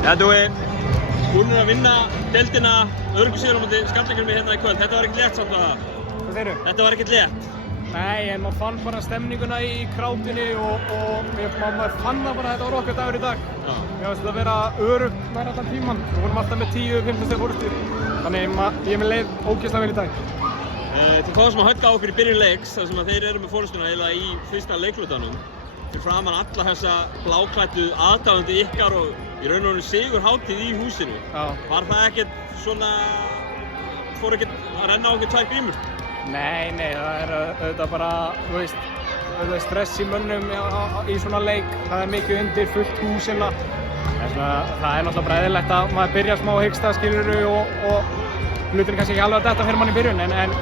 Ja, þú búinn að vinna deildina öruggsíður á móti Skallagrími hérna í kvöld. Þetta var ekkert létt samt að það. Hvað segirðu? Þetta var ekkert létt. Nei, en maður fann bara stemninguna í krátinu og maður fann það bara að þetta var okkar dagur í dag. Já. Mér finnst þetta að vera öruggt nær allan tíman. Við vorum alltaf með 10-15 steg fórstu. Þannig ég er með leið ógeðslega vel í dag. Þið fáðu sem að högga á okkur í byrjun leiks, þar sem að þeir eru með fórstuna eiginlega í fyrsta leiklutanum. Fyrir framan alla þessa bláklæddu aðdáendur ykkar og í raun og veru sigurhátíð í húsinu. Já. Var það ekkert svona, fór ekkert að renna á okkur tvær grímur? Nei, það er auðvitað bara, þú veist, auðvitað stress í mönnum í svona leik. Það er mikið undir, fullt hús hérna. Það er náttúrulega bara eðlilegt að maður byrja smá að hiksta, skilurðu, og hlutirnir kannski ekki alveg að detta fyrir mann í byrjun, en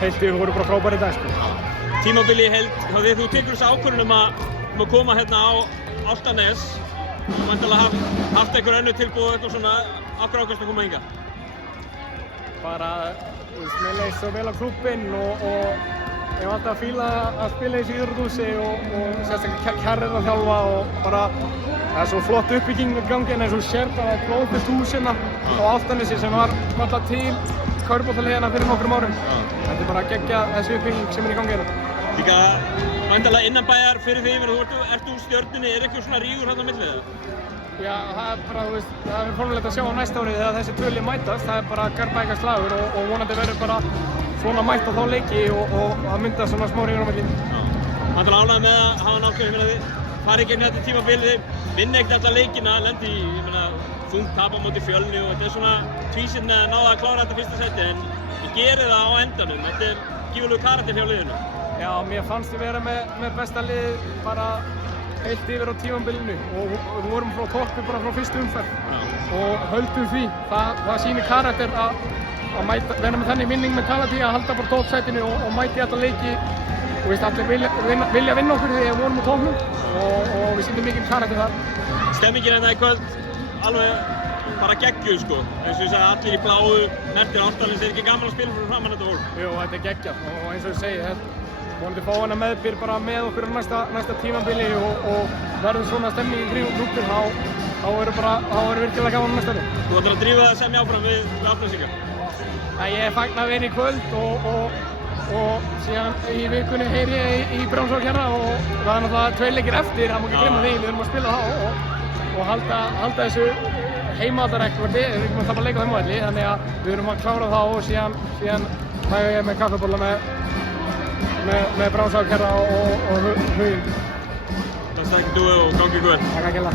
heilt við vorum bara frábæri í dag, sko. Tímabili heild, þá þegar þú tekur þessu ákvörðun um að koma hérna á Álftanes og væntanlega haft einhver önnur tilboð og eitthvað svona, af hverju ákvaðstu að koma hingað? Bara, þú veist, mér leist svo vel á klúbbinn og ég var alltaf að fíla að spila í þessu íþróttahúsi og sérstaklega kærrið að þjálfa og bara það er svo flott uppbygging í gangi en eins og sér bara blóðfullt hús hérna á Álftanesi sem var alltaf til körfuboltaliðina fyrir nokkrum árum. Þetta er bara að gegja þessi uppbygging sem er í gangi hérna. Líka væntanlega innanbæjar fyrir því, ertu úr Stjörnunni, er eitthvað svona rígur hérna á milli það? Já, það er bara, þú veist, það er formulegt að sjá á næsta árið þegar þessi tvö lið mætast. Það er bara garbaækast slagur og vonandi verður bara svona mætt á þá leiki og að mynda svona smá rígur á milli. Væntanlega ánægður með að hafa náttúrulega, ég meina þið farið í gegnum þetta tímabilið, vinna ekkert alla leikina, lendi í, ég meina, þungt tap á móti Fjölni og þetta er svona tvísinn með að náða að klára þetta fyrsta seti en ég geri það á endanum. Þetta er gífurlegur karakter hjá liðinu. Já, mér fannst við vera með besta lið bara heilt yfir á tímabilinu og við vorum frá toppi bara frá fyrstu umferð og höldum því. Það sýnir karakter að vera með þannig mentality að halda bara toppsætinu og mæti alla leiki og veist, allir vilja vinna okkur þegar við vorum á toppnum og við sýndum mikinn karakter þar. Stemmingin hérna í kvöld, alveg bara geggjuð sko. Eins og ég sagði, allir í bláu, merktir Álftanes, er ekki gaman að spila fyrir framan þetta fólk? Jú, þetta er geggjað og eins og ég segi, vonandi fá hana meðbyr bara með okkur á næsta tímabili og verður svona stemning í kringum klúbbinn, þá er virkilega gaman á næsta ári. Þú ætlar að drífa það að semja áfram við Álftanesinga? Ég fagna að vinna í kvöld og síðan í vikunni heyri ég í Brjánsvík hérna og það er náttúrulega 2 leikir eftir, það má ekki glemma því, við erum að spila þá og halda þessu heimavallarrekord, við erum að tapa leik á heimavalli, þannig að við erum að klára þá og síðan fæ ég með kaffibólla með Brjánsvík hérna og Huginn. Takk fyrir og gangi ykkur vel. Takk fyrir.